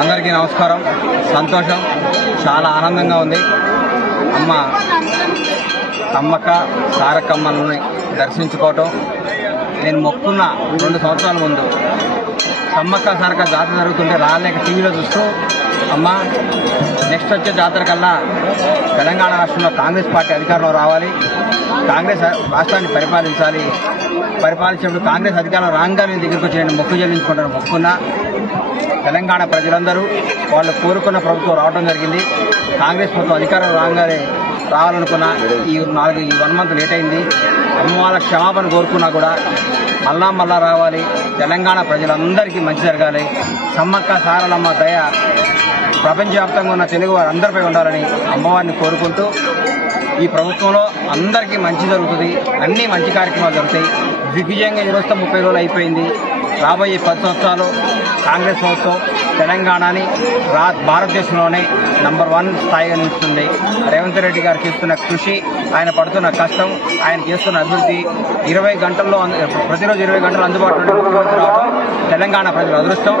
అందరికీ నమస్కారం. సంతోషం, చాలా ఆనందంగా ఉంది. అమ్మ సమ్మక్క సారక్కమ్మల్ని దర్శించుకోవటం నేను మొక్కున్న 2 సంవత్సరాల ముందు సమ్మక్క సారక్క జాతర జరుగుతుంటే రాలేక టీవీలో చూస్తూ అమ్మ నెక్స్ట్ వచ్చే జాతర కల్లా తెలంగాణ రాష్ట్రంలో కాంగ్రెస్ పార్టీ అధికారంలో రావాలి, కాంగ్రెస్ రాష్ట్రాన్ని పరిపాలించినప్పుడు కాంగ్రెస్ అధికారంలో రాగానే దగ్గరికి వచ్చి నేను మొక్కు చెల్లించుకుంటాను. మొక్కున్నా తెలంగాణ ప్రజలందరూ వాళ్ళు కోరుకున్న ప్రభుత్వం రావడం జరిగింది. కాంగ్రెస్ ప్రభుత్వం అధికారం రాగానే రావాలనుకున్నా ఈ 1 మంత్ లేట్ అయింది. అమ్మ వాళ్ళ క్షమాపణ కోరుకున్నా కూడా మళ్ళా రావాలి. తెలంగాణ ప్రజలందరికీ మంచి జరగాలి. సమ్మక్క సారలమ్మ దయ ప్రపంచవ్యాప్తంగా ఉన్న తెలుగు వారు అందరిపై ఉండాలని అమ్మవారిని కోరుకుంటూ ఈ ప్రభుత్వంలో అందరికీ మంచి జరుగుతుంది, అన్ని మంచి కార్యక్రమాలు జరుగుతాయి. దిగ్విజయంగా ఈరోజుతో 30 రోజులు అయిపోయింది. రాబోయే 10 సంవత్సరాలు కాంగ్రెస్ ప్రభుత్వం తెలంగాణని భారతదేశంలోనే నంబర్ 1 స్థాయిగా నిలుస్తుంది. రేవంత్ రెడ్డి గారు చేస్తున్న కృషి, ఆయన పడుతున్న కష్టం, ఆయన చేస్తున్న అభివృద్ధి 20 గంటల్లో ప్రతిరోజు 20 గంటలు అందుబాటులో ముఖ్యమంత్రి రావడం తెలంగాణ ప్రజల అదృష్టం.